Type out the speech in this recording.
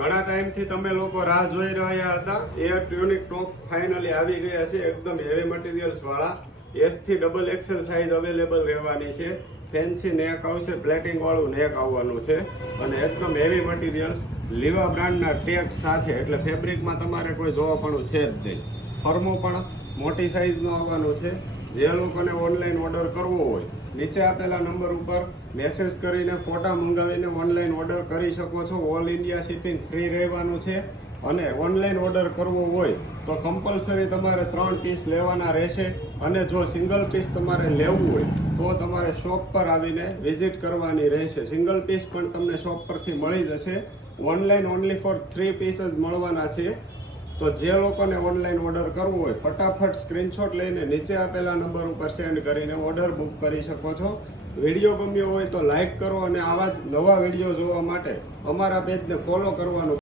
ઘણા ટાઈમથી તમે લોકો રાહ જોઈ રહ્યા હતા. એર ટ્યુનિક ટોપ ફાઇનલી આવી ગયા છે. એકદમ હેવી મટીરિયલ્સ વાળા S થી XXL સાઇઝ અવેલેબલ રહેવાની છે. ફેન્સી નેક આવશે, પ્લેટિંગ વાળું નેક આવવાનું છે અને એકદમ હેવી મટીરિયલ્સ લીવા બ્રાન્ડના ટેગ સાથે, એટલે ફેબ્રિકમાં તમારે કોઈ જોવાપણું છે જ નહીં. ફર્મો પણ મોટી સાઇઝનો આવવાનો છે. જે લોકોને ઓનલાઈન ઓર્ડર કરવો હોય, નીચે આપેલા નંબર ઉપર મેસેજ કરીને ફોટા મંગાવીને ઓનલાઈન ઓર્ડર કરી શકો છો. ઓલ ઇન્ડિયા શિપિંગ ફ્રી રહેવાનું છે અને ઓનલાઈન ઓર્ડર કરવો હોય તો કમ્પલસરી તમારે 3 પીસ લેવાના રહેશે અને જો સિંગલ પીસ તમારે લેવું હોય તો તમારે શોપ પર આવીને વિઝિટ કરવાની રહેશે. સિંગલ પીસ પણ તમને શોપ પરથી મળી જશે. ઓનલાઈન ઓનલી ફોર 3 પીસ જ મળવાના છે. તો જે લોકોને ઓનલાઈન ઓર્ડર કરવો હોય ફટાફટ સ્ક્રીનશોટ લઈને નીચે આપેલા નંબર ઉપર સેન્ડ કરીને ઓર્ડર બુક કરી શકો છો. વિડીયો ગમ્યો હોય તો લાઈક કરો અને આવા જ નવા વિડીયો જોવા માટે અમારા પેજને ફોલો કરવાનું